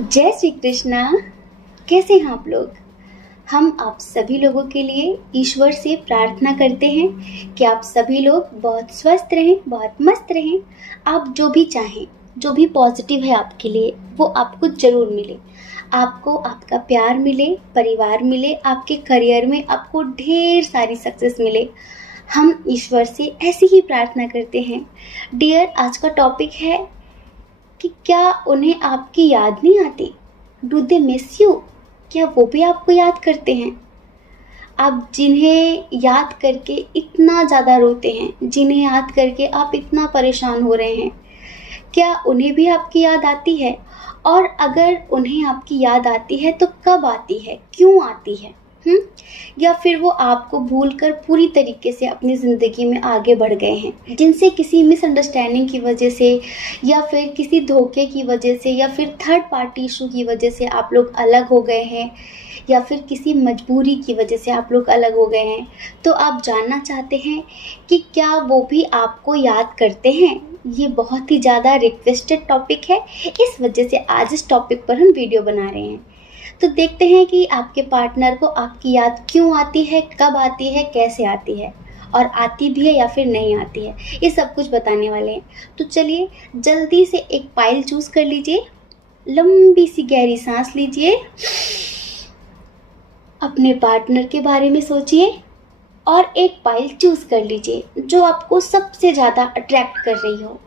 जय श्री कृष्णा। कैसे हैं आप लोग? हम आप सभी लोगों के लिए ईश्वर से प्रार्थना करते हैं कि आप सभी लोग बहुत स्वस्थ रहें, बहुत मस्त रहें। आप जो भी चाहें, जो भी पॉजिटिव है आपके लिए, वो आपको ज़रूर मिले। आपको आपका प्यार मिले, परिवार मिले, आपके करियर में आपको ढेर सारी सक्सेस मिले। हम ईश्वर से ऐसी ही प्रार्थना करते हैं। डियर, आज का टॉपिक है कि क्या उन्हें आपकी याद नहीं आती? Do they miss you? क्या वो भी आपको याद करते हैं? आप जिन्हें याद करके इतना ज़्यादा रोते हैं, जिन्हें याद करके आप इतना परेशान हो रहे हैं, क्या उन्हें भी आपकी याद आती है? और अगर उन्हें आपकी याद आती है तो कब आती है, क्यों आती है? या फिर वो आपको भूलकर पूरी तरीके से अपनी ज़िंदगी में आगे बढ़ गए हैं, जिनसे किसी मिसअंडरस्टैंडिंग की वजह से या फिर किसी धोखे की वजह से या फिर थर्ड पार्टी इशू की वजह से आप लोग अलग हो गए हैं, या फिर किसी मजबूरी की वजह से आप लोग अलग हो गए हैं। तो आप जानना चाहते हैं कि क्या वो भी आपको याद करते हैं? ये बहुत ही ज़्यादा रिक्वेस्टेड टॉपिक है, इस वजह से आज इस टॉपिक पर हम वीडियो बना रहे हैं। तो देखते हैं कि आपके पार्टनर को आपकी याद क्यों आती है, कब आती है, कैसे आती है, और आती भी है या फिर नहीं आती है, ये सब कुछ बताने वाले हैं। तो चलिए जल्दी से एक पाइल चूज़ कर लीजिए, लंबी सी गहरी सांस लीजिए, अपने पार्टनर के बारे में सोचिए और एक पाइल चूज़ कर लीजिए जो आपको सबसे ज़्यादा अट्रैक्ट कर रही हो।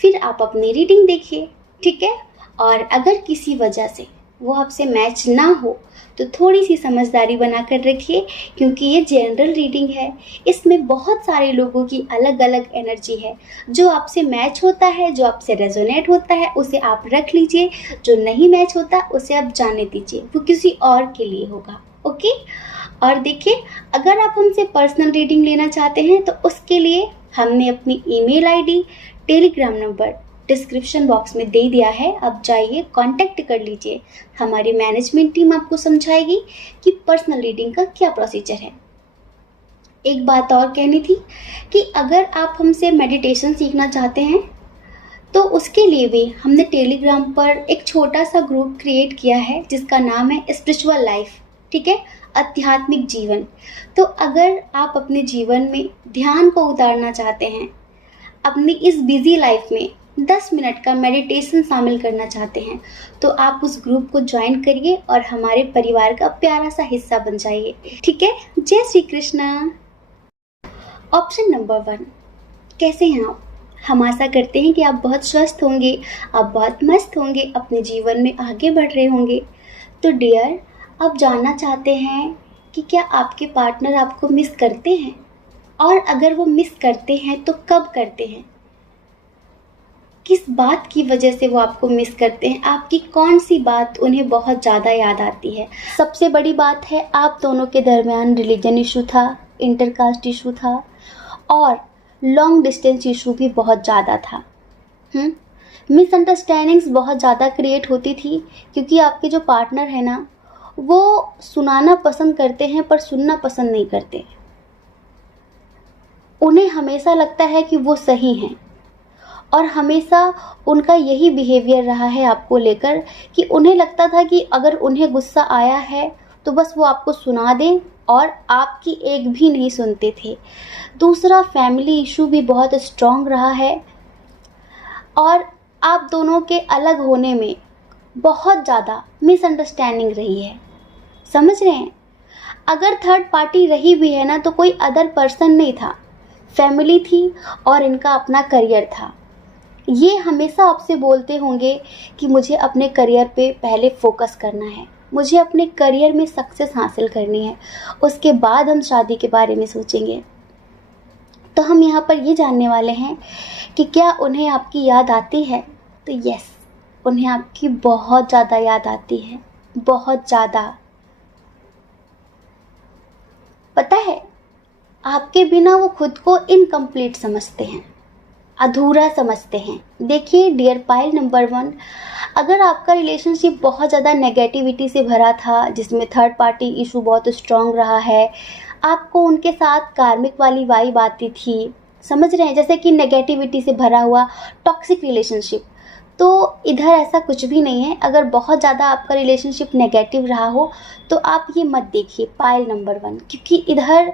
फिर आप अपनी रीडिंग देखिए, ठीक है? और अगर किसी वजह से वो आपसे मैच ना हो तो थोड़ी सी समझदारी बना कर रखिए, क्योंकि ये जनरल रीडिंग है। इसमें बहुत सारे लोगों की अलग अलग एनर्जी है। जो आपसे मैच होता है, जो आपसे रेजोनेट होता है, उसे आप रख लीजिए। जो नहीं मैच होता उसे आप जाने दीजिए, वो किसी और के लिए होगा। ओके? और देखिए, अगर आप हमसे पर्सनल रीडिंग लेना चाहते हैं तो उसके लिए हमने अपनी email ID, Telegram number description box में दे दिया है। अब जाइए, कांटेक्ट कर लीजिए। हमारी मैनेजमेंट टीम आपको समझाएगी कि पर्सनल रीडिंग का क्या प्रोसीजर है। एक बात और कहनी थी कि अगर आप हमसे मेडिटेशन सीखना चाहते हैं तो उसके लिए भी हमने टेलीग्राम पर एक छोटा सा ग्रुप क्रिएट किया है जिसका नाम है स्पिरिचुअल लाइफ, ठीक है? आध्यात्मिक जीवन। तो अगर आप अपने जीवन में ध्यान को उतारना चाहते हैं, अपनी इस बिजी लाइफ में 10 मिनट का मेडिटेशन शामिल करना चाहते हैं, तो आप उस ग्रुप को ज्वाइन करिए और हमारे परिवार का प्यारा सा हिस्सा बन जाइए, ठीक है? जय श्री कृष्णा। ऑप्शन नंबर 1, कैसे हैं आप? हम आशा करते हैं कि आप बहुत स्वस्थ होंगे, आप बहुत मस्त होंगे, अपने जीवन में आगे बढ़ रहे होंगे। तो डियर, आप जानना चाहते हैं कि क्या आपके पार्टनर आपको मिस करते हैं, और अगर वो मिस करते हैं तो कब करते हैं? किस बात की वजह से वो आपको मिस करते हैं? आपकी कौन सी बात उन्हें बहुत ज़्यादा याद आती है? सबसे बड़ी बात है, आप दोनों के दरमियान रिलीजन इशू था, इंटरकास्ट इशू था, और लॉन्ग डिस्टेंस इशू भी बहुत ज़्यादा था। मिसअंडरस्टैंडिंग्स बहुत ज़्यादा क्रिएट होती थी, क्योंकि आपके जो पार्टनर है ना, वो सुनाना पसंद करते हैं पर सुनना पसंद नहीं करते। उन्हें हमेशा लगता है कि वो सही हैं, और हमेशा उनका यही बिहेवियर रहा है आपको लेकर कि उन्हें लगता था कि अगर उन्हें गुस्सा आया है तो बस वो आपको सुना दें, और आपकी एक भी नहीं सुनते थे। दूसरा, फैमिली इशू भी बहुत स्ट्रॉन्ग रहा है, और आप दोनों के अलग होने में बहुत ज़्यादा मिसअंडरस्टैंडिंग रही है। समझ रहे हैं? अगर थर्ड पार्टी रही भी है ना, तो कोई अदर पर्सन नहीं था, फैमिली थी और इनका अपना करियर था। ये हमेशा आपसे बोलते होंगे कि मुझे अपने करियर पे पहले फोकस करना है, मुझे अपने करियर में सक्सेस हासिल करनी है, उसके बाद हम शादी के बारे में सोचेंगे। तो हम यहाँ पर ये जानने वाले हैं कि क्या उन्हें आपकी याद आती है? तो यस, उन्हें आपकी बहुत ज़्यादा याद आती है, बहुत ज़्यादा। पता है, आपके बिना वो खुद को इनकम्प्लीट समझते हैं, अधूरा समझते हैं। देखिए डियर पाइल नंबर 1, अगर आपका रिलेशनशिप बहुत ज़्यादा नेगेटिविटी से भरा था, जिसमें थर्ड पार्टी इशू बहुत स्ट्रॉन्ग रहा है, आपको उनके साथ कार्मिक वाली वाइब आती थी, समझ रहे हैं, जैसे कि नेगेटिविटी से भरा हुआ टॉक्सिक रिलेशनशिप, तो इधर ऐसा कुछ भी नहीं है। अगर बहुत ज़्यादा आपका रिलेशनशिप नेगेटिव रहा हो तो आप ये मत देखिए पाइल नंबर 1, क्योंकि इधर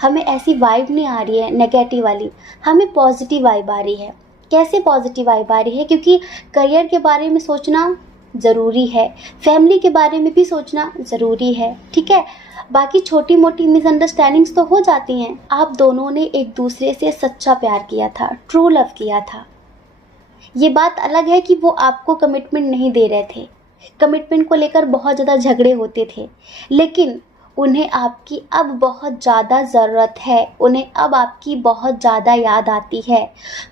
हमें ऐसी वाइब नहीं आ रही है नेगेटिव वाली, हमें पॉजिटिव वाइब आ रही है। कैसे पॉजिटिव वाइब आ रही है? क्योंकि करियर के बारे में सोचना ज़रूरी है, फैमिली के बारे में भी सोचना ज़रूरी है, ठीक है। बाकी छोटी मोटी मिसअंडरस्टैंडिंग्स तो हो जाती हैं। आप दोनों ने एक दूसरे से सच्चा प्यार किया था, ट्रू लव किया था। ये बात अलग है कि वो आपको कमिटमेंट नहीं दे रहे थे, कमिटमेंट को लेकर बहुत ज़्यादा झगड़े होते थे, लेकिन उन्हें आपकी अब बहुत ज़्यादा ज़रूरत है, उन्हें अब आपकी बहुत ज़्यादा याद आती है।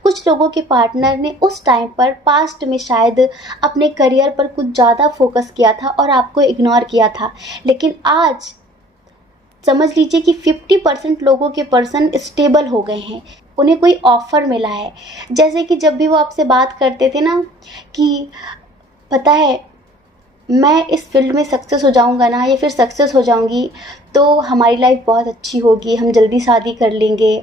कुछ लोगों के पार्टनर ने उस टाइम पर पास्ट में शायद अपने करियर पर कुछ ज़्यादा फोकस किया था और आपको इग्नोर किया था, लेकिन आज समझ लीजिए कि 50% लोगों के पर्सन स्टेबल हो गए हैं, उन्हें कोई ऑफ़र मिला है। जैसे कि जब भी वो आपसे बात करते थे ना कि पता है मैं इस फील्ड में सक्सेस हो जाऊंगा ना, या फिर सक्सेस हो जाऊंगी तो हमारी लाइफ बहुत अच्छी होगी, हम जल्दी शादी कर लेंगे।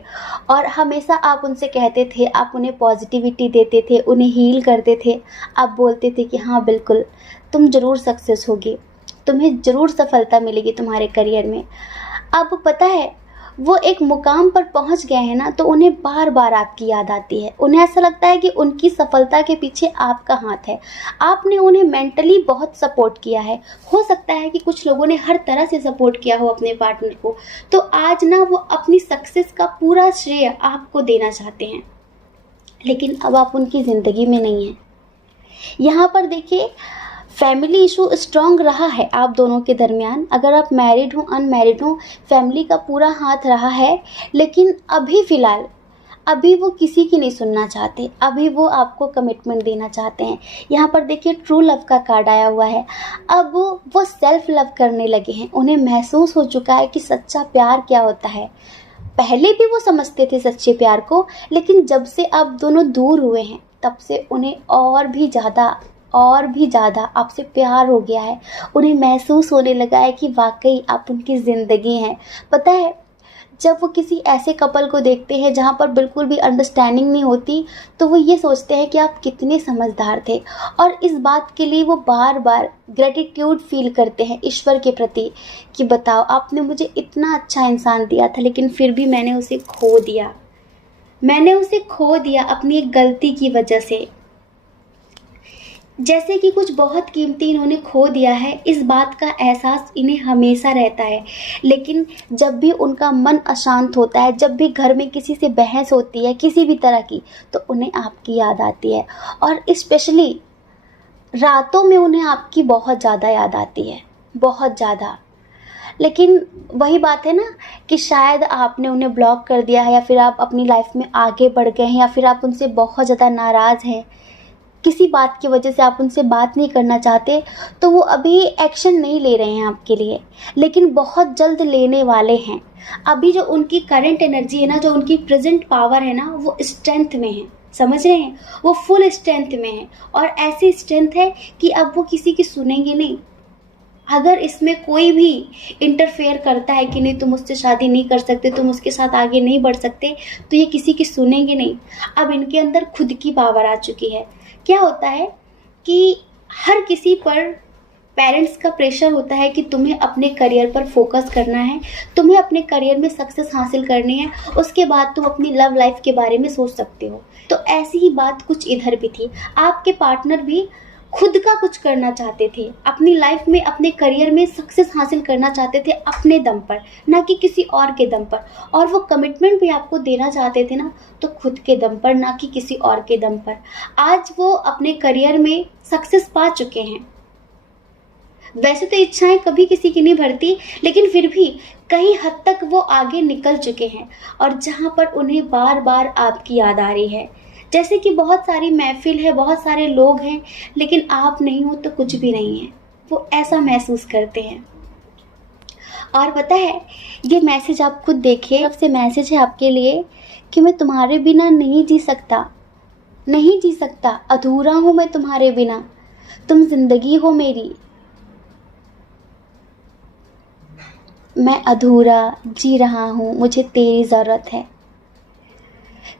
और हमेशा आप उनसे कहते थे, आप उन्हें पॉजिटिविटी देते थे, उन्हें हील करते थे। आप बोलते थे कि हाँ बिल्कुल तुम ज़रूर सक्सेस होगी, तुम्हें ज़रूर सफलता मिलेगी तुम्हारे करियर में। अब पता है वो एक मुकाम पर पहुंच गए हैं ना, तो उन्हें बार बार आपकी याद आती है। उन्हें ऐसा लगता है कि उनकी सफलता के पीछे आपका हाथ है। आपने उन्हें मेंटली बहुत सपोर्ट किया है। हो सकता है कि कुछ लोगों ने हर तरह से सपोर्ट किया हो अपने पार्टनर को, तो आज ना वो अपनी सक्सेस का पूरा श्रेय आपको देना चाहते हैं, लेकिन अब आप उनकी ज़िंदगी में नहीं हैं। यहाँ पर देखिए फैमिली इशू स्ट्रांग रहा है आप दोनों के दरमियान। अगर आप मैरिड हो अनमैरिड हो, फैमिली का पूरा हाथ रहा है, लेकिन अभी फ़िलहाल अभी वो किसी की नहीं सुनना चाहते, अभी वो आपको कमिटमेंट देना चाहते हैं। यहाँ पर देखिए ट्रू लव का कार्ड आया हुआ है। अब वो सेल्फ लव करने लगे हैं, उन्हें महसूस हो चुका है कि सच्चा प्यार क्या होता है। पहले भी वो समझते थे सच्चे प्यार को, लेकिन जब से आप दोनों दूर हुए हैं तब से उन्हें और भी ज़्यादा आपसे प्यार हो गया है। उन्हें महसूस होने लगा है कि वाकई आप उनकी ज़िंदगी हैं। पता है जब वो किसी ऐसे कपल को देखते हैं जहाँ पर बिल्कुल भी अंडरस्टैंडिंग नहीं होती, तो वो ये सोचते हैं कि आप कितने समझदार थे, और इस बात के लिए वो बार बार ग्रेटिट्यूड फील करते हैं ईश्वर के प्रति कि बताओ आपने मुझे इतना अच्छा इंसान दिया था, लेकिन फिर भी मैंने उसे खो दिया अपनी एक गलती की वजह से। जैसे कि कुछ बहुत कीमती इन्होंने खो दिया है, इस बात का एहसास इन्हें हमेशा रहता है। लेकिन जब भी उनका मन अशांत होता है, जब भी घर में किसी से बहस होती है किसी भी तरह की, तो उन्हें आपकी याद आती है, और स्पेशली रातों में उन्हें आपकी बहुत ज़्यादा याद आती है, बहुत ज़्यादा। लेकिन वही बात है ना कि शायद आपने उन्हें ब्लॉक कर दिया है, या फिर आप अपनी लाइफ में आगे बढ़ गए हैं, या फिर आप उनसे बहुत ज़्यादा नाराज़ हैं, किसी बात की वजह से आप उनसे बात नहीं करना चाहते, तो वो अभी एक्शन नहीं ले रहे हैं आपके लिए, लेकिन बहुत जल्द लेने वाले हैं। अभी जो उनकी करंट एनर्जी है ना, जो उनकी प्रेजेंट पावर है ना, वो स्ट्रेंथ में है, समझ रहे हैं, वो फुल स्ट्रेंथ में है। और ऐसी स्ट्रेंथ है कि अब वो किसी की सुनेंगे नहीं। अगर इसमें कोई भी इंटरफेयर करता है कि नहीं तुम उससे शादी नहीं कर सकते, तुम उसके साथ आगे नहीं बढ़ सकते, तो ये किसी की सुनेंगे नहीं। अब इनके अंदर खुद की पावर आ चुकी है। क्या होता है कि हर किसी पर पेरेंट्स का प्रेशर होता है कि तुम्हें अपने करियर पर फोकस करना है, तुम्हें अपने करियर में सक्सेस हासिल करनी है, उसके बाद तुम अपनी लव लाइफ के बारे में सोच सकते हो। तो ऐसी ही बात कुछ इधर भी थी। आपके पार्टनर भी खुद का कुछ करना चाहते थे, अपनी लाइफ में अपने करियर में सक्सेस हासिल करना चाहते थे अपने दम पर, ना कि किसी और के दम पर। और वो कमिटमेंट भी आपको देना चाहते थे ना, तो खुद के दम पर, ना कि किसी और के दम पर। आज वो अपने करियर में सक्सेस पा चुके हैं। वैसे तो इच्छाएं कभी किसी की नहीं भरती, लेकिन फिर भी कहीं हद तक वो आगे निकल चुके हैं, और जहाँ पर उन्हें बार बार आपकी याद आ रही है। जैसे कि बहुत सारी महफिल है, बहुत सारे लोग हैं, लेकिन आप नहीं हो तो कुछ भी नहीं है, वो ऐसा महसूस करते हैं। और पता है ये मैसेज आप खुद देखिए, तरफ से मैसेज है आपके लिए कि मैं तुम्हारे बिना नहीं जी सकता, अधूरा हूँ मैं तुम्हारे बिना, तुम जिंदगी हो मेरी, मैं अधूरा जी रहा हूँ, मुझे तेरी ज़रूरत है।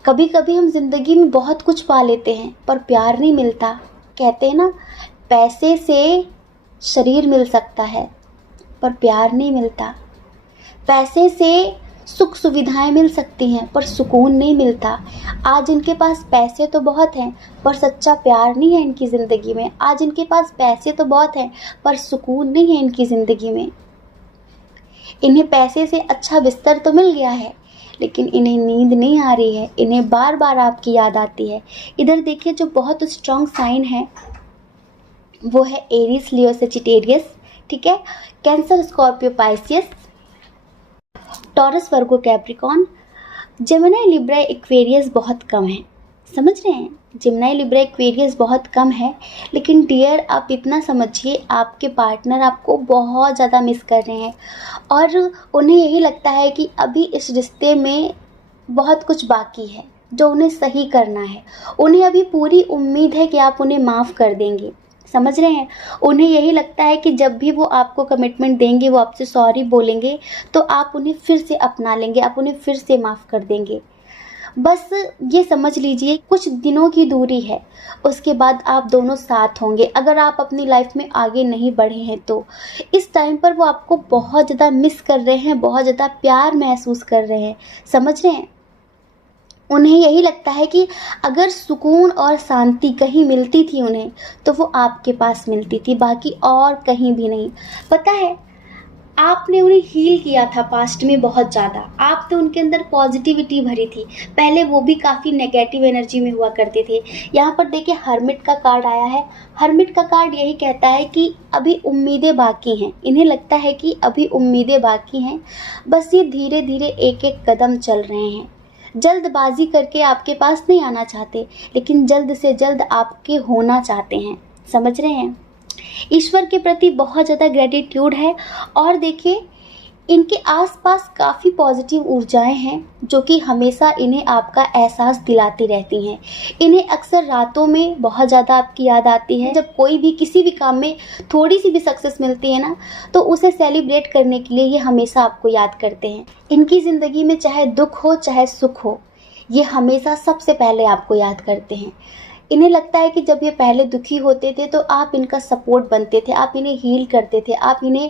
कभी कभी हम जिंदगी में बहुत कुछ पा लेते हैं पर प्यार नहीं मिलता, कहते हैं ना, पैसे से शरीर मिल सकता है पर प्यार नहीं मिलता। पैसे से सुख सुविधाएं मिल सकती हैं पर सुकून नहीं मिलता। आज इनके पास पैसे तो बहुत हैं पर सच्चा प्यार नहीं है इनकी ज़िंदगी में। आज इनके पास पैसे तो बहुत हैं पर सुकून नहीं है इनकी ज़िंदगी में। इन्हें पैसे से अच्छा बिस्तर तो मिल गया है लेकिन इन्हें नींद नहीं आ रही है। इन्हें बार बार आपकी याद आती है। इधर देखिए, जो बहुत स्ट्रॉन्ग साइन है वो है एरीज, लियो, सेजिटेरियस, ठीक है, कैंसर, स्कॉर्पियो, पाइसियस, टॉरस, वर्गो, कैप्रिकॉन, जेमिनी, लिब्रा, एक्वेरियस बहुत कम है। समझ रहे हैं, जेमिनी, लिब्रा, एक्वेरियस बहुत कम है। लेकिन डियर, आप इतना समझिए, आपके पार्टनर आपको बहुत ज़्यादा मिस कर रहे हैं और उन्हें यही लगता है कि अभी इस रिश्ते में बहुत कुछ बाकी है जो उन्हें सही करना है। उन्हें अभी पूरी उम्मीद है कि आप उन्हें माफ़ कर देंगे। समझ रहे हैं, उन्हें यही लगता है कि जब भी वो आपको कमिटमेंट देंगे, वो आपसे सॉरी बोलेंगे तो आप उन्हें फिर से अपना लेंगे, आप उन्हें फिर से माफ़ कर देंगे। बस ये समझ लीजिए, कुछ दिनों की दूरी है, उसके बाद आप दोनों साथ होंगे। अगर आप अपनी लाइफ में आगे नहीं बढ़े हैं तो इस टाइम पर वो आपको बहुत ज़्यादा मिस कर रहे हैं, बहुत ज़्यादा प्यार महसूस कर रहे हैं। समझ रहे हैं, उन्हें यही लगता है कि अगर सुकून और शांति कहीं मिलती थी उन्हें तो वो आपके पास मिलती थी, बाकी और कहीं भी नहीं। पता है, आपने उन्हें हील किया था पास्ट में बहुत ज़्यादा। आपने उनके अंदर पॉजिटिविटी भरी थी। पहले वो भी काफ़ी नेगेटिव एनर्जी में हुआ करते थे। यहाँ पर देखिए, हर्मिट का कार्ड आया है। हर्मिट का कार्ड यही कहता है कि अभी उम्मीदें बाकी हैं। इन्हें लगता है कि अभी उम्मीदें बाकी हैं, बस ये धीरे धीरे एक एक कदम चल रहे हैं। जल्दबाजी करके आपके पास नहीं आना चाहते, लेकिन जल्द से जल्द आपके होना चाहते हैं। समझ रहे हैं, ईश्वर के प्रति बहुत ज़्यादा ग्रेटिट्यूड है। और देखिए, इनके आसपास काफ़ी पॉजिटिव ऊर्जाएं हैं जो कि हमेशा इन्हें आपका एहसास दिलाती रहती हैं। इन्हें अक्सर रातों में बहुत ज़्यादा आपकी याद आती है। जब कोई भी किसी भी काम में थोड़ी सी भी सक्सेस मिलती है ना, तो उसे सेलिब्रेट करने के लिए ये हमेशा आपको याद करते हैं। इनकी ज़िंदगी में चाहे दुख हो चाहे सुख हो, ये हमेशा सबसे पहले आपको याद करते हैं। इन्हें लगता है कि जब ये पहले दुखी होते थे तो आप इनका सपोर्ट बनते थे, आप इन्हें हील करते थे, आप इन्हें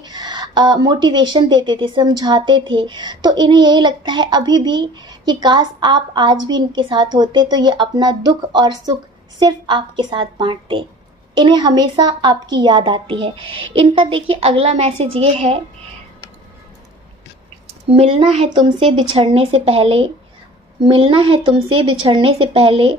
मोटिवेशन देते थे, समझाते थे। तो इन्हें यही लगता है अभी भी कि काश आप आज भी इनके साथ होते तो ये अपना दुख और सुख सिर्फ आपके साथ बांटते। इन्हें हमेशा आपकी याद आती है। इनका देखिए, अगला मैसेज ये है, मिलना है तुमसे बिछड़ने से पहले, मिलना है तुमसे बिछड़ने से पहले,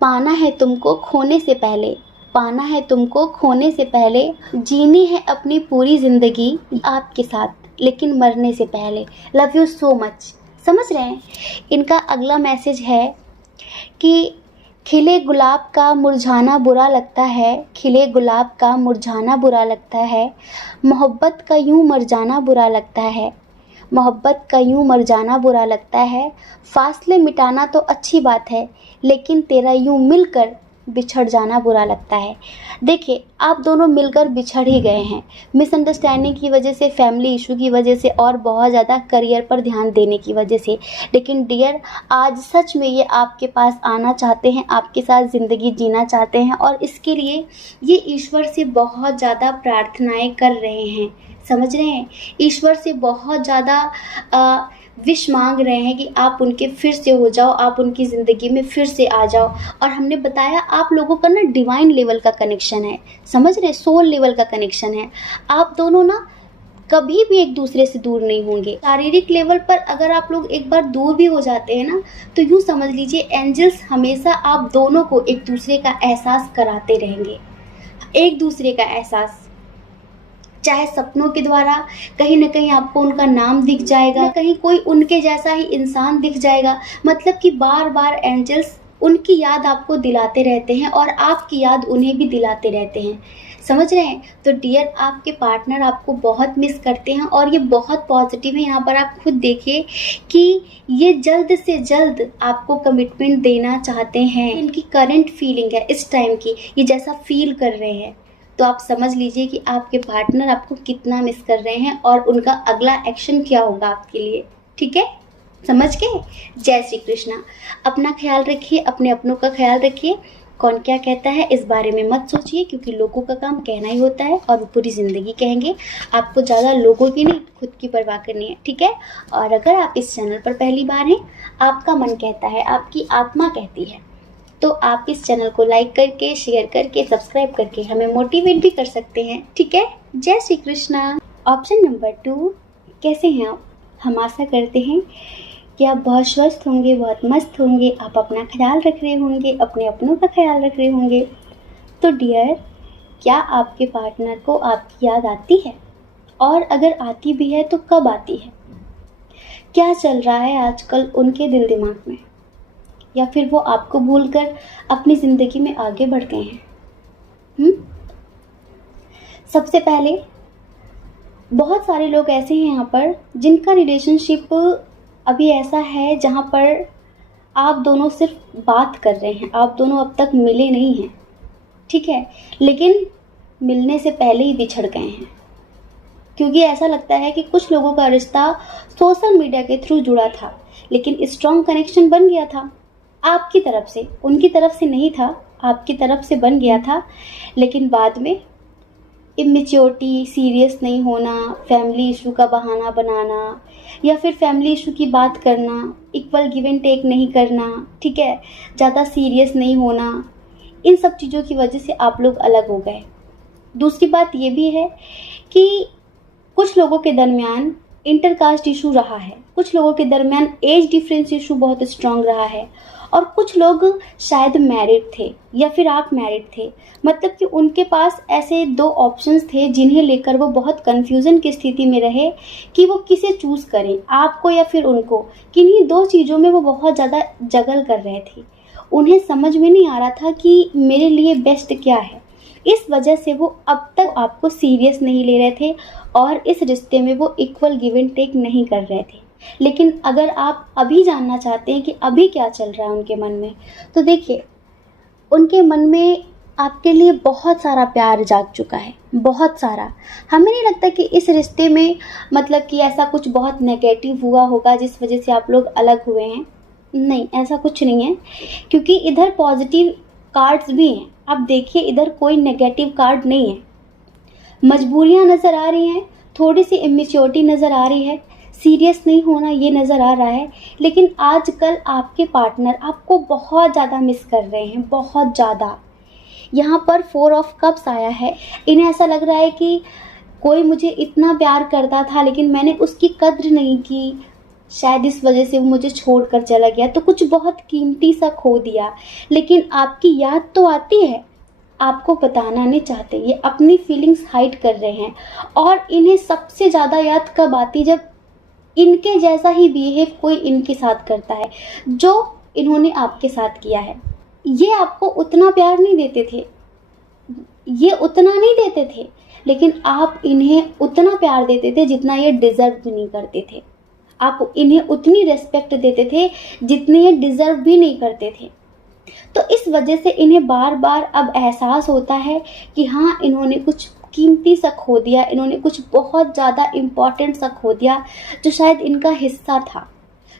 पाना है तुमको खोने से पहले, पाना है तुमको खोने से पहले, जीनी है अपनी पूरी ज़िंदगी आपके साथ लेकिन मरने से पहले। Love you so much. समझ रहे हैं, इनका अगला मैसेज है कि खिले गुलाब का मुरझाना बुरा लगता है, खिले गुलाब का मुरझाना बुरा लगता है, मोहब्बत का यूं मर जाना बुरा लगता है, मोहब्बत का यूं मर जाना बुरा लगता है, फासले मिटाना तो अच्छी बात है लेकिन तेरा यूं मिलकर बिछड़ जाना बुरा लगता है। देखिए, आप दोनों मिलकर बिछड़ ही गए हैं, मिसअंडरस्टैंडिंग की वजह से, फैमिली इशू की वजह से और बहुत ज़्यादा करियर पर ध्यान देने की वजह से। लेकिन डियर, आज सच में ये आपके पास आना चाहते हैं, आपके साथ ज़िंदगी जीना चाहते हैं और इसके लिए ये ईश्वर से बहुत ज़्यादा प्रार्थनाएं कर रहे हैं। समझ रहे हैं, ईश्वर से बहुत ज़्यादा विश मांग रहे हैं कि आप उनके फिर से हो जाओ, आप उनकी ज़िंदगी में फिर से आ जाओ। और हमने बताया, आप लोगों का ना डिवाइन लेवल का कनेक्शन है। समझ रहे, सोल लेवल का कनेक्शन है। आप दोनों ना कभी भी एक दूसरे से दूर नहीं होंगे। शारीरिक लेवल पर अगर आप लोग एक बार दूर भी हो जाते हैं ना, तो यूँ समझ लीजिए, एंजल्स हमेशा आप दोनों को एक दूसरे का एहसास कराते रहेंगे। एक दूसरे का एहसास, चाहे सपनों के द्वारा, कहीं ना कहीं आपको उनका नाम दिख जाएगा, कहीं कोई उनके जैसा ही इंसान दिख जाएगा। मतलब कि बार बार एंजल्स उनकी याद आपको दिलाते रहते हैं और आपकी याद उन्हें भी दिलाते रहते हैं। समझ रहे हैं, तो डियर, आपके पार्टनर आपको बहुत मिस करते हैं और ये बहुत पॉजिटिव है। यहाँ पर आप खुद देखिए कि ये जल्द से जल्द आपको कमिटमेंट देना चाहते हैं। इनकी करंट फीलिंग है इस टाइम की, ये जैसा फील कर रहे हैं, तो आप समझ लीजिए कि आपके पार्टनर आपको कितना मिस कर रहे हैं और उनका अगला एक्शन क्या होगा आपके लिए। ठीक है, समझ गए। जय श्री कृष्णा। अपना ख्याल रखिए, अपने अपनों का ख्याल रखिए। कौन क्या कहता है इस बारे में मत सोचिए, क्योंकि लोगों का काम कहना ही होता है और वो पूरी ज़िंदगी कहेंगे। आपको ज़्यादा लोगों की नहीं, खुद की परवाह करनी है, ठीक है। और अगर आप इस चैनल पर पहली बार हैं, आपका मन कहता है, आपकी आत्मा कहती है, तो आप इस चैनल को लाइक करके, शेयर करके, सब्सक्राइब करके हमें मोटिवेट भी कर सकते हैं, ठीक है। जय श्री कृष्णा। ऑप्शन नंबर 2, कैसे हैं आप? हम आशा करते हैं कि आप बहुत स्वस्थ होंगे, बहुत मस्त होंगे, आप अपना ख्याल रख रहे होंगे, अपने अपनों का ख्याल रख रहे होंगे। तो डियर, क्या आपके पार्टनर को आपकी याद आती है? और अगर आती भी है तो कब आती है? क्या चल रहा है आजकल उनके दिल दिमाग में? या फिर वो आपको भूलकर अपनी ज़िंदगी में आगे बढ़ गए हैं? सबसे पहले, बहुत सारे लोग ऐसे हैं यहाँ पर जिनका रिलेशनशिप अभी ऐसा है जहाँ पर आप दोनों सिर्फ बात कर रहे हैं, आप दोनों अब तक मिले नहीं हैं, ठीक है, लेकिन मिलने से पहले ही बिछड़ गए हैं। क्योंकि ऐसा लगता है कि कुछ लोगों का रिश्ता सोशल मीडिया के थ्रू जुड़ा था, लेकिन स्ट्रॉन्ग कनेक्शन बन गया था आपकी तरफ से, उनकी तरफ से नहीं था, आपकी तरफ से बन गया था, लेकिन बाद में इमेच्योरिटी, सीरियस नहीं होना, फैमिली इशू का बहाना बनाना, या फिर फैमिली इशू की बात करना, इक्वल गिव एंड टेक नहीं करना, ठीक है, ज़्यादा सीरियस नहीं होना, इन सब चीज़ों की वजह से आप लोग अलग हो गए। दूसरी बात ये भी है कि कुछ लोगों के दरमियान इंटरकास्ट इशू रहा है, कुछ लोगों के दरमियान एज डिफरेंस इशू बहुत स्ट्रांग रहा है, और कुछ लोग शायद मैरिड थे या फिर आप मैरिड थे, मतलब कि उनके पास ऐसे 2 ऑप्शंस थे जिन्हें लेकर वो बहुत कन्फ्यूज़न की स्थिति में रहे कि वो किसे चूज़ करें, आपको या फिर उनको। किन्हीं 2 चीज़ों में वो बहुत ज़्यादा जगल कर रहे थे, उन्हें समझ में नहीं आ रहा था कि मेरे लिए बेस्ट क्या है। इस वजह से वो अब तक आपको सीरियस नहीं ले रहे थे और इस रिश्ते में वो इक्वल गिव एंड टेक नहीं कर रहे थे। लेकिन अगर आप अभी जानना चाहते हैं कि अभी क्या चल रहा है उनके मन में, तो देखिए, उनके मन में आपके लिए बहुत सारा प्यार जाग चुका है, बहुत सारा। हमें नहीं लगता कि इस रिश्ते में मतलब कि ऐसा कुछ बहुत नेगेटिव हुआ होगा जिस वजह से आप लोग अलग हुए हैं। नहीं, ऐसा कुछ नहीं है, क्योंकि इधर पॉजिटिव कार्ड्स भी हैं। आप देखिए, इधर कोई नेगेटिव कार्ड नहीं है। मजबूरियां नज़र आ रही हैं, थोड़ी सी इमेच्योरिटी नज़र आ रही है, सीरियस नहीं होना ये नज़र आ रहा है, लेकिन आजकल आपके पार्टनर आपको बहुत ज़्यादा मिस कर रहे हैं, बहुत ज़्यादा। यहाँ पर 4 ऑफ कप्स आया है, इन्हें ऐसा लग रहा है कि कोई मुझे इतना प्यार करता था लेकिन मैंने उसकी कद्र नहीं की, शायद इस वजह से वो मुझे छोड़कर चला गया, तो कुछ बहुत कीमती सा खो दिया। लेकिन आपकी याद तो आती है, आपको बताना नहीं चाहते, ये अपनी फीलिंग्स हाइड कर रहे हैं। और इन्हें सबसे ज़्यादा याद कब आती, जब इनके जैसा ही बिहेव कोई इनके साथ करता है जो इन्होंने आपके साथ किया है। ये आपको उतना प्यार नहीं देते थे, ये उतना नहीं देते थे, लेकिन आप इन्हें उतना प्यार देते थे जितना ये डिज़र्व भी नहीं करते थे। आप इन्हें उतनी रेस्पेक्ट देते थे जितनी ये डिज़र्व भी नहीं करते थे। तो इस वजह से इन्हें बार बार अब एहसास होता है कि हाँ, इन्होंने कुछ कीमती सा खो दिया, इन्होंने कुछ बहुत ज़्यादा इम्पॉर्टेंट सा खो दिया, जो शायद इनका हिस्सा था,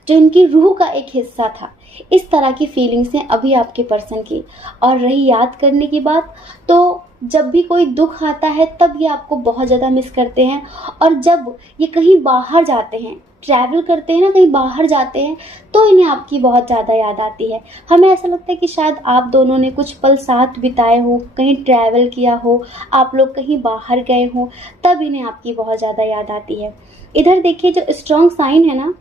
जो इनकी रूह का एक हिस्सा था। इस तरह की फीलिंग्स हैं अभी आपके पर्सन की। और रही याद करने की बात, तो जब भी कोई दुख आता है तब ये आपको बहुत ज़्यादा मिस करते हैं, और जब ये कहीं बाहर जाते हैं, ट्रैवल करते हैं ना, कहीं बाहर जाते हैं, तो इन्हें आपकी बहुत ज़्यादा याद आती है। हमें ऐसा लगता है कि शायद आप दोनों ने कुछ पल साथ बिताए हो, कहीं ट्रैवल किया हो, आप लोग कहीं बाहर गए हो, तब इन्हें आपकी बहुत ज़्यादा याद आती है। इधर देखिए, जो स्ट्रॉन्ग साइन है ना,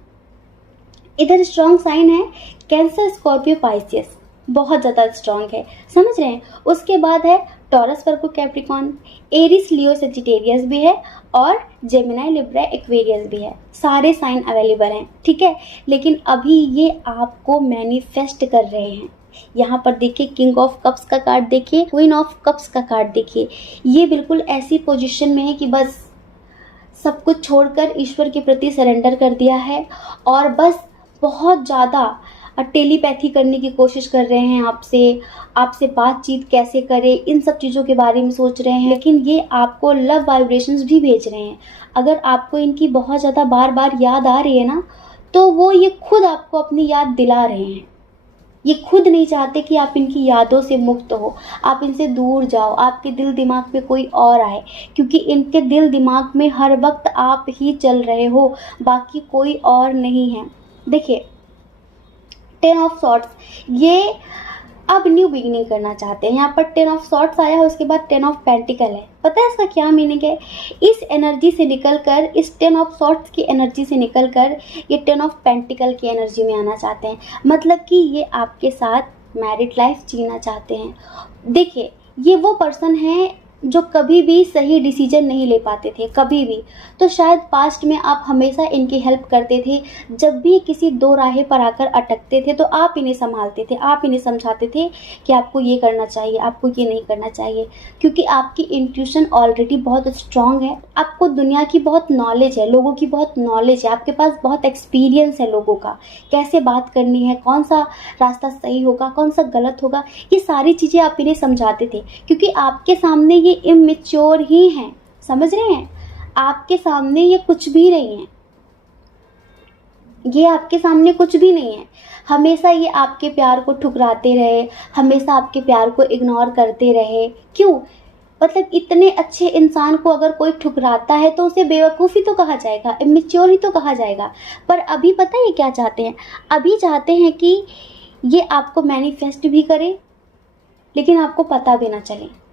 इधर स्ट्रॉन्ग साइन है कैंसर, स्कॉर्पियो, पाइसियस, बहुत ज़्यादा स्ट्रॉन्ग है, समझ रहे हैं। उसके बाद है टॉरस, वर्गो, कैप्रिकॉन, एरिस, लियो, सेजिटेरियस भी है, और जेमिनाई, लिब्रा, एक्वेरियस भी है। सारे साइन अवेलेबल हैं, ठीक है। लेकिन अभी ये आपको मैनिफेस्ट कर रहे हैं। यहाँ पर देखिए, किंग ऑफ कप्स का कार्ड देखिए, क्वीन ऑफ कप्स का कार्ड देखिए। ये बिल्कुल ऐसी पोजीशन में है कि बस सब कुछ छोड़कर ईश्वर के प्रति सरेंडर कर दिया है, और बस बहुत ज़्यादा टेलीपैथी करने की कोशिश कर रहे हैं आपसे बातचीत कैसे करें, इन सब चीज़ों के बारे में सोच रहे हैं। लेकिन ये आपको लव वाइब्रेशंस भी भेज रहे हैं। अगर आपको इनकी बहुत ज़्यादा बार बार याद आ रही है ना, तो वो ये खुद आपको अपनी याद दिला रहे हैं। ये खुद नहीं चाहते कि आप इनकी यादों से मुक्त हो, आप इनसे दूर जाओ, आपके दिल दिमाग में कोई और आए, क्योंकि इनके दिल दिमाग में हर वक्त आप ही चल रहे हो, बाकी कोई और नहीं है। देखिए, 10 ऑफ सॉर्ट्स, ये अब न्यू बिगिनिंग करना चाहते हैं। यहाँ पर 10 ऑफ सॉर्ट्स आया है, उसके बाद 10 ऑफ पेंटिकल है। पता है इसका क्या मीनिंग है? इस एनर्जी से निकलकर, इस 10 ऑफ सॉर्ट्स की एनर्जी से निकलकर ये 10 ऑफ पेंटिकल की एनर्जी में आना चाहते हैं। मतलब कि ये आपके साथ मैरिड लाइफ जीना चाहते हैं। देखिए, ये वो पर्सन है जो कभी भी सही डिसीजन नहीं ले पाते थे, कभी भी। तो शायद पास्ट में आप हमेशा इनकी हेल्प करते थे। जब भी किसी दो राहे पर आकर अटकते थे तो आप इन्हें संभालते थे, आप इन्हें समझाते थे कि आपको ये करना चाहिए, आपको ये नहीं करना चाहिए, क्योंकि आपकी इंट्यूशन ऑलरेडी बहुत स्ट्रांग है। आपको दुनिया की बहुत नॉलेज है, लोगों की बहुत नॉलेज है, आपके पास बहुत एक्सपीरियंस है लोगों का, कैसे बात करनी है, कौन सा रास्ता सही होगा, कौन सा गलत होगा, ये सारी चीज़ें आप इन्हें समझाते थे, क्योंकि आपके सामने ये इमेच्योर ही हैं। समझ रहे हैं? आपके सामने ये कुछ भी नहीं है, ये आपके सामने कुछ भी नहीं है। हमेशा ये आपके प्यार को ठुकराते रहे, हमेशा आपके प्यार को इग्नोर करते रहे। क्यों? मतलब इतने अच्छे इंसान को अगर कोई ठुकराता है तो उसे बेवकूफ़ी तो कहा जाएगा, इमेच्योर ही तो कहा जाएगा। पर अभी पता है ये क्या चाहते हैं? अभी चाहते हैं कि ये आपको मैनिफेस्ट भी करे, लेकिन आपको पता भी ना चले।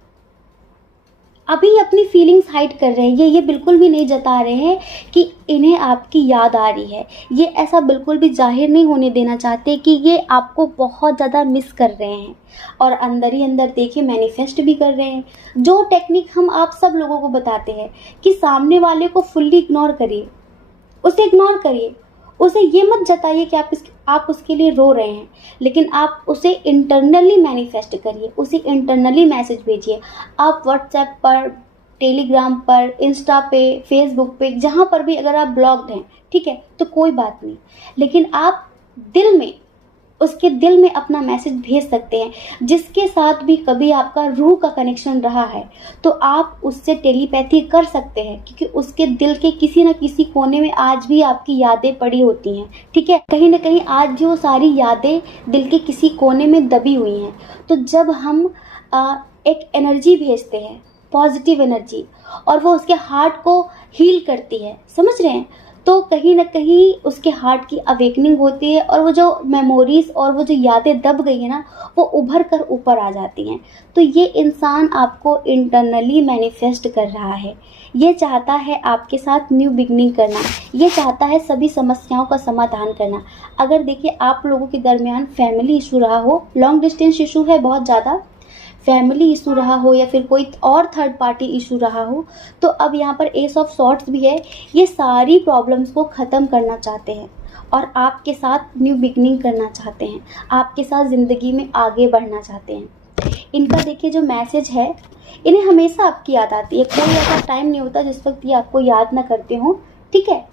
अभी अपनी फीलिंग्स हाइड कर रहे हैं, ये बिल्कुल भी नहीं जता रहे हैं कि इन्हें आपकी याद आ रही है। ये ऐसा बिल्कुल भी जाहिर नहीं होने देना चाहते कि ये आपको बहुत ज़्यादा मिस कर रहे हैं, और अंदर ही अंदर देखिए मैनिफेस्ट भी कर रहे हैं। जो टेक्निक हम आप सब लोगों को बताते हैं कि सामने वाले को फुल्ली इग्नोर करिए, उसे इग्नोर करिए, उसे ये मत जताइए कि आप उसके लिए रो रहे हैं, लेकिन आप उसे इंटरनली मैनिफेस्ट करिए, उसे इंटरनली मैसेज भेजिए। आप व्हाट्सएप पर, टेलीग्राम पर, इंस्टा पे, फेसबुक पे, जहाँ पर भी अगर आप ब्लॉग्ड हैं, ठीक है, तो कोई बात नहीं, लेकिन आप दिल में, उसके दिल में अपना मैसेज भेज सकते हैं। जिसके साथ भी कभी आपका रूह का कनेक्शन रहा है तो आप उससे टेलीपैथी कर सकते हैं, क्योंकि उसके दिल के किसी न किसी कोने में आज भी आपकी यादें पड़ी होती हैं। ठीक है, कहीं ना कहीं आज भी वो सारी यादें दिल के किसी कोने में दबी हुई हैं। तो जब हम एक एनर्जी भेजते हैं, पॉजिटिव एनर्जी, और वो उसके हार्ट को हील करती है, समझ रहे हैं, तो कहीं ना कहीं उसके हार्ट की अवेकनिंग होती है, और वो जो मेमोरीज और वो जो यादें दब गई है ना, वो उभर कर ऊपर आ जाती हैं। तो ये इंसान आपको इंटरनली मैनिफेस्ट कर रहा है, ये चाहता है आपके साथ न्यू बिगनिंग करना, ये चाहता है सभी समस्याओं का समाधान करना। अगर देखिए आप लोगों के दरमियान फैमिली इशू रहा हो, लॉन्ग डिस्टेंस इशू है बहुत ज़्यादा, फैमिली इशू रहा हो, या फिर कोई और थर्ड पार्टी इशू रहा हो, तो अब यहाँ पर एस ऑफ सॉर्ट्स भी है। ये सारी प्रॉब्लम्स को ख़त्म करना चाहते हैं और आपके साथ न्यू बिगनिंग करना चाहते हैं, आपके साथ ज़िंदगी में आगे बढ़ना चाहते हैं। इनका देखिए जो मैसेज है, इन्हें हमेशा आपकी याद आती है। कोई ऐसा टाइम नहीं होता जिस वक्त ये आपको याद ना करते हों, ठीक है,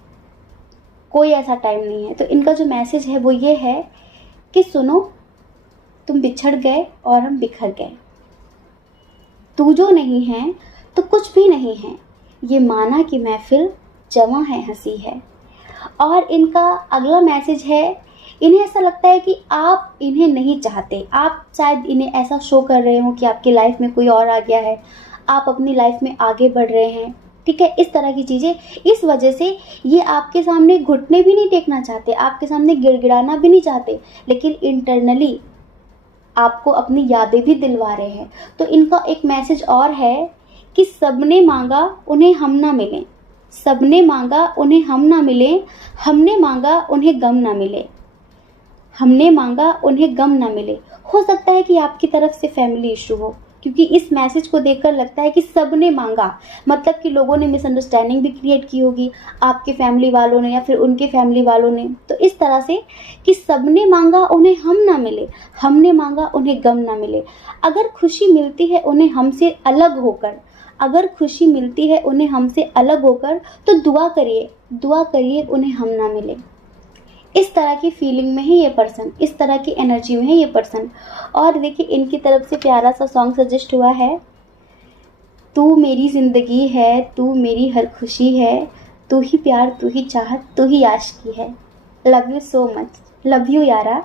कोई ऐसा टाइम नहीं है। तो इनका जो मैसेज है वो ये है कि सुनो, तुम बिछड़ गए और हम बिखर गए, तू जो नहीं है तो कुछ भी नहीं है, ये माना कि महफिल जवां है, हंसी है। और इनका अगला मैसेज है, इन्हें ऐसा लगता है कि आप इन्हें नहीं चाहते, आप शायद इन्हें ऐसा शो कर रहे हो कि आपकी लाइफ में कोई और आ गया है, आप अपनी लाइफ में आगे बढ़ रहे हैं, ठीक है, इस तरह की चीज़ें। इस वजह से ये आपके सामने घुटने भी नहीं टेकना चाहते, आपके सामने गिड़गिड़ाना भी नहीं चाहते, लेकिन इंटरनली आपको अपनी यादें भी दिलवा रहे हैं। तो इनका एक मैसेज और है कि सबने मांगा उन्हें हम ना मिले, सबने मांगा उन्हें हम ना मिले, हमने मांगा उन्हें गम ना मिले, हमने मांगा उन्हें गम ना मिले। हो सकता है कि आपकी तरफ से फैमिली इशू हो, क्योंकि इस मैसेज को देखकर लगता है कि सबने मांगा, मतलब कि लोगों ने मिसअंडरस्टैंडिंग भी क्रिएट की होगी, आपके फैमिली वालों ने या फिर उनके फैमिली वालों ने। तो इस तरह से कि सबने मांगा उन्हें हम ना मिले, हमने मांगा उन्हें गम ना मिले। अगर खुशी मिलती है उन्हें हमसे अलग होकर, अगर खुशी मिलती है उन्हें हमसे अलग होकर, तो दुआ करिए, दुआ करिए उन्हें हम ना मिले। इस तरह की फीलिंग में है ये पर्सन, इस तरह की एनर्जी में है ये पर्सन। और देखिए इनकी तरफ से प्यारा सा सॉन्ग सजेस्ट हुआ है, तू मेरी ज़िंदगी है, तू मेरी हर खुशी है, तू ही प्यार, तू ही चाहत, तू ही आशिकी है। Love you so much, love you यारा।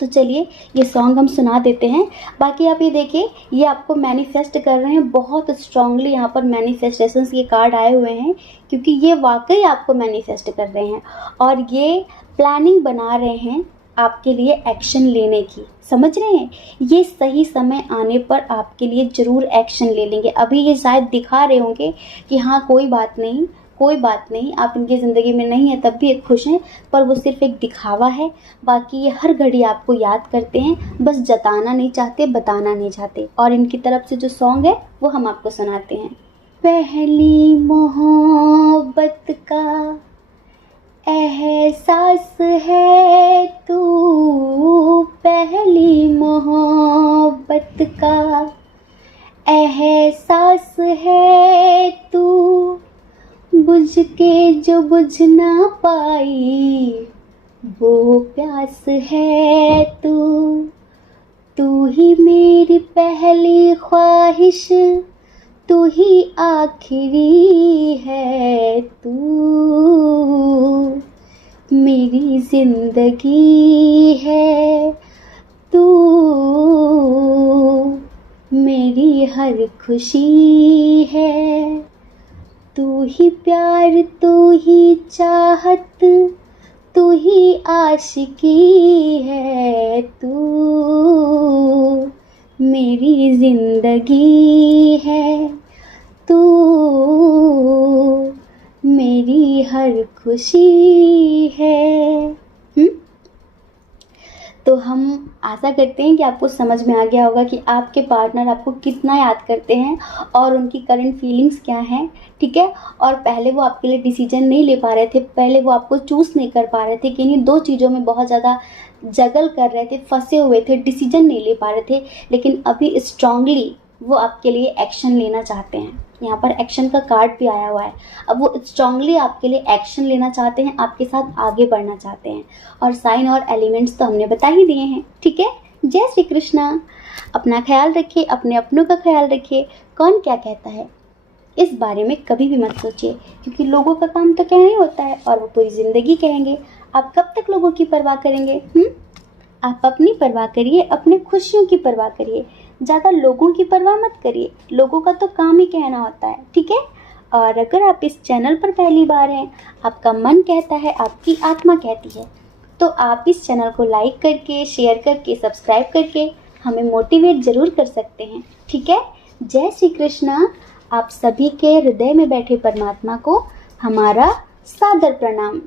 तो चलिए ये सॉन्ग हम सुना देते हैं। बाकी आप ये देखिए, ये आपको मैनिफेस्ट कर रहे हैं बहुत स्ट्रांगली। यहाँ पर मैनिफेस्टेशंस के कार्ड आए हुए हैं, क्योंकि ये वाकई आपको मैनिफेस्ट कर रहे हैं और ये प्लानिंग बना रहे हैं आपके लिए एक्शन लेने की। समझ रहे हैं, ये सही समय आने पर आपके लिए ज़रूर एक्शन ले लेंगे। अभी ये शायद दिखा रहे होंगे कि हाँ कोई बात नहीं, कोई बात नहीं, आप इनकी ज़िंदगी में नहीं है तब भी एक खुश हैं, पर वो सिर्फ एक दिखावा है। बाकी ये हर घड़ी आपको याद करते हैं, बस जताना नहीं चाहते, बताना नहीं चाहते। और इनकी तरफ से जो सॉन्ग है वो हम आपको सुनाते हैं। पहली मोहब्बत का एहसास है तू, पहली मोहब्बत का एहसास है तू, बुझ के जो बुझ ना पाई वो प्यास है तू। तू ही मेरी पहली ख्वाहिश, तू ही आखिरी है, तू मेरी जिंदगी है, तू मेरी हर खुशी है। तू ही प्यार, तू ही चाहत, तू ही आशिकी है, तू मेरी जिंदगी है, तू मेरी हर खुशी है। तो हम आशा करते हैं कि आपको समझ में आ गया होगा कि आपके पार्टनर आपको कितना याद करते हैं और उनकी करंट फीलिंग्स क्या हैं, ठीक है। और पहले वो आपके लिए डिसीजन नहीं ले पा रहे थे, पहले वो आपको चूज़ नहीं कर पा रहे थे, कि इन्हीं दो चीज़ों में बहुत ज़्यादा जगल कर रहे थे, फंसे हुए थे, डिसीजन नहीं ले पा रहे थे। लेकिन अभी स्ट्रांगली वो आपके लिए एक्शन लेना चाहते हैं। यहाँ पर एक्शन का कार्ड भी आया हुआ है। अब वो स्ट्रांगली आपके लिए एक्शन लेना चाहते हैं, आपके साथ आगे बढ़ना चाहते हैं। और साइन और एलिमेंट्स तो हमने बता ही दिए हैं, ठीक है। जय श्री कृष्णा। अपना ख्याल रखिए, अपने अपनों का ख्याल रखिए। कौन क्या कहता है इस बारे में कभी भी मत सोचिए, क्योंकि लोगों का काम तो कहना ही होता है और वो पूरी ज़िंदगी कहेंगे। आप कब तक लोगों की परवाह करेंगे? आप अपनी परवाह करिए, अपने खुशियों की परवाह करिए, ज़्यादा लोगों की परवाह मत करिए। लोगों का तो काम ही कहना होता है, ठीक है। और अगर आप इस चैनल पर पहली बार हैं, आपका मन कहता है, आपकी आत्मा कहती है, तो आप इस चैनल को लाइक करके, शेयर करके, सब्सक्राइब करके हमें मोटिवेट ज़रूर कर सकते हैं, ठीक है। जय श्री कृष्णा। आप सभी के हृदय में बैठे परमात्मा को हमारा सादर प्रणाम।